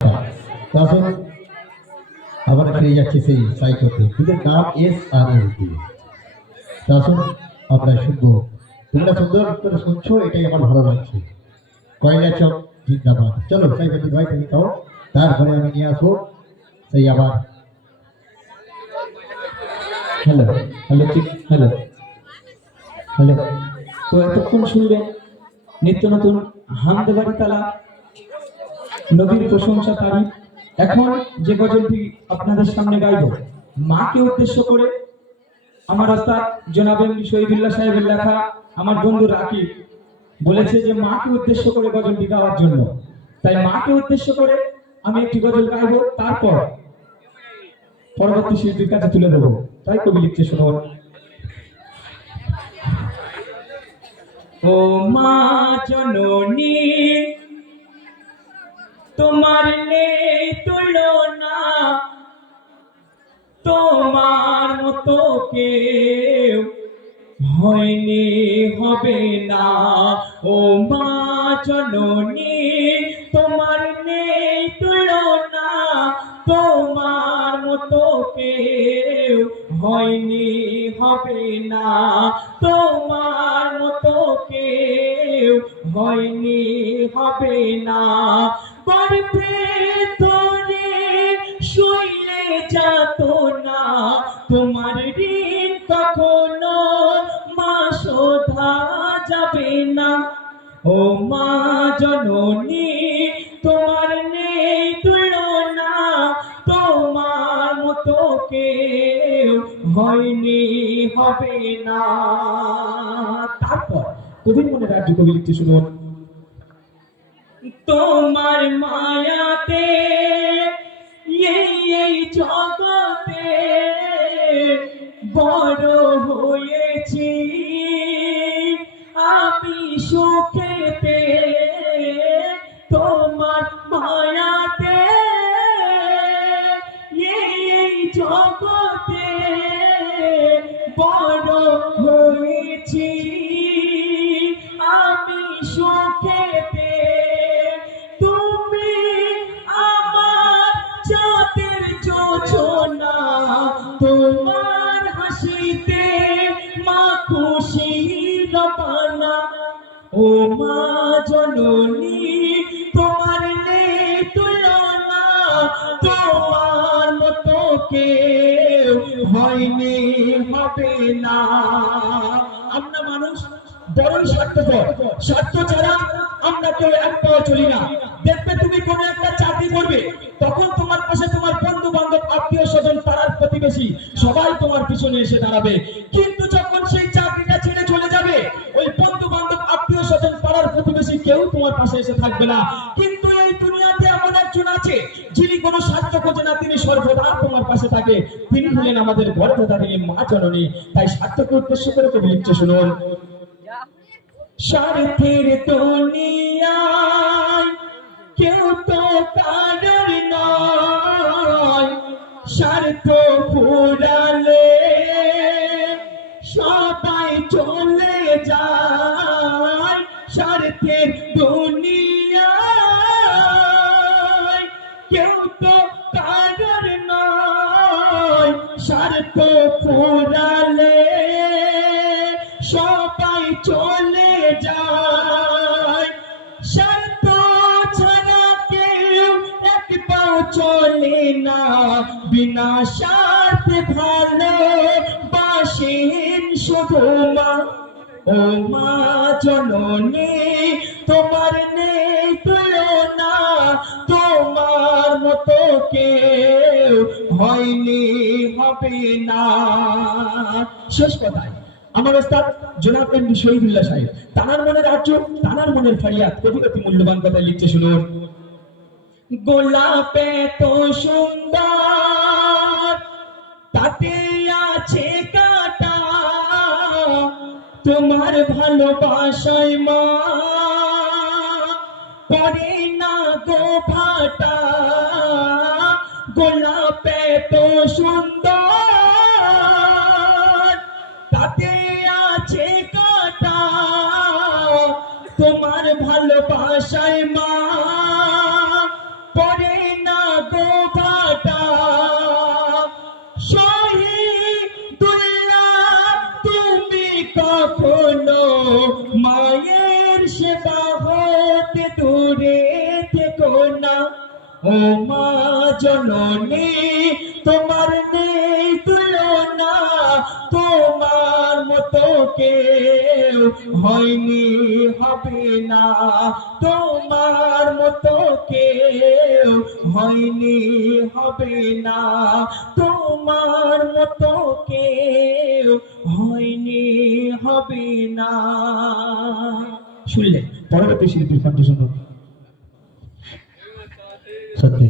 তখন আবার ফিরে যাচ্ছে সেই সাইকোতে কিন্তু নাম এস আর এল দিয়ে। তখন আমরা শুনবো, তোমরা সুন্দর করে শুনছো, এটাই আমার ভালো লাগছে। কয়লা চক জিন্দাবাদ। চলো সাইকোতে ভাই তুমি খাও, তারপরে আমি নিয়ে আসবো সেই আবার। Hello hello hello hello. তো এতক্ষণ শুনলেন নিত্য নতুন হামদে বাড়ি তালা, নবীর প্রশংসা তারিফ। এখন যে গজলটি আপনাদের সামনে গাইব, মাকে উদ্দেশ্য করে, আমার ওস্তাদ জনাবে শহীদুল্লাহ সাহেবের লেখা, আমার বন্ধু রাকিব বলেছে যে মাকে উদ্দেশ্য করে গজলটি গাওয়ার জন্য। তাই মাকে উদ্দেশ্য করে আমি একটি গজল গাইব, তারপর পরবর্তী শিল্পীর কাছে তুলে দেবো। তাই কবি লিখছে, শুনুন। ও মা জননী, তোমার নেই তুলনা, তোমার মতো কেউ হয়নি হবে না। ও মা জননী, তোমার নেই তুলনা, তোমার মতো কেউ হয়নি হবে না, তোমার মতো কেউ হয়নি হবে না। গর্ভে তোরে শুইলে যাত না, তোমার ঋণ কখনো মা শোধা যাবে না। ও মা জননী, তোমার নেই তুলনা, তোমার মতো কেউ হয়নি হবে না। তারপর কবির মনে রাজ্য কবি লিখতে, শুনুন। তোমার মায়াতে এই জগতে বড় হয়েছি, আমি সুখেতে তোমার মায়াতে এই জগতে বড় হয়েছি, আমি সুখেতে তুমি আমার চাঁদের যোজনা, তোমার হাসিতে মা খুশি রবানা। ও মা জননী, তোমার নেই তুলনা, তোমার মতো কেউ হয়নি হবে না। আমরা মানুষ বড়ই স্বার্থপর, স্বার্থ ছাড়া আমরা কেউ এক পাও চলি না। দেখবে তুমি কোনো একটা চাকরি করবে, তখন তোমার পাশে তোমার বন্ধু বান্ধব আত্মীয় স্বজন পাড়ার প্রতিবেশী সবাই তোমার পিছনে এসে দাঁড়াবে। কিন্তু যখন সেই চাকরিটা ছেড়ে চলে যাবে, ওই বন্ধু বান্ধব আত্মীয় স্বজন পাড়ার প্রতিবেশী কেউ তোমার পাশে এসে থাকবে না। কিন্তু এই দুনিয়াতে এমন একজন আছে যিনি কোনো স্বার্থ খোঁজে না, তিনি সর্বদা তোমার পাশে থাকে, তিনি হলেন আমাদের গর্ভধারিণী মা জননী। তাই স্বার্থকে উদ্দেশ্য করে কবি লিখছে, শুনুন। স্বার্থের দুনিয়ায় কেউ তো কারোর নয়, স্বার্থ ফুরালে সবাই চলে যায়। স্বার্থের দুনিয়ায় কেউ তো কারোর নয়, স্বার্থ ফুরালে সবাই চলে যায়। স্বার্থ ছাড়া কেউ এক পাও চলে না, বিনা স্বার্থে ভালোবাসেন শুধু মা। ও মা জননী, তোমার নেই তুলনা, তোমার মতো কেউ হয়নি হবে না। শেষ কথায় আমার ওস্তাদ জনাব এমডি শহীদুল্লাহ সাহেব, তানার মনের রাজ্য, তানার মনের ফারিয়াদ, কবিগতি মূল্যবান কথা লিখছে, শুনুন। গোলাপ তো সুন্দর, তাতে আছে কাঁটা, তোমার ভালোবাসায় মা করে না গো ফাটা। গোলাপ তো সুন্দর, তাতে আছে কাঁটা, তোমার ভালোবাসায় মা পড়ে মায়ের সেবা হতে দূরে থেকো না। ও মা জননী তোমার নেই তুলনা, তোমার মতো কেউ হয়নি হবে না, তোমার মতো কেউ হয়নি হবে না, তোমার মতো কেউ হয়নি হবে না। শুনলেন, পরবর্তী শিল্পীর কণ্ঠ শুনুন। সত্যি